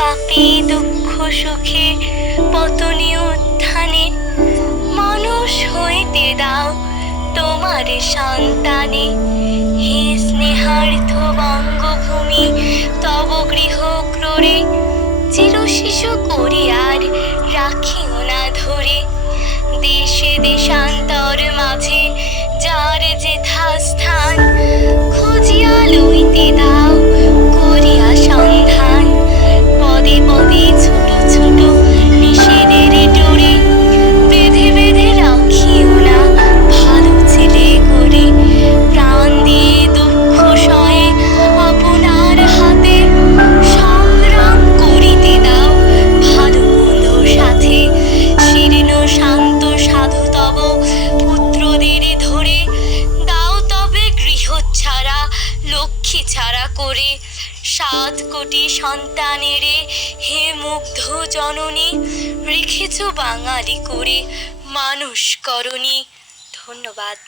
পাপে, দুঃখ সুখে, পতনে, উত্থানে, মানুষ হইতে দাও তোমার সন্তানে। হে স্নেহার্থ বঙ্গভূমি, তব গৃহ ক্রোড়ে চির শিশু করি রাখিও না ধরে। দেশে, দেশান্তর মাঝে, যার যেথা স্থান ছাড়া করে সাত কোটি সন্তানের হে মুগ্ধ জননী রেখেছ বাঙালি করে মানুষ করণী। ধন্যবাদ।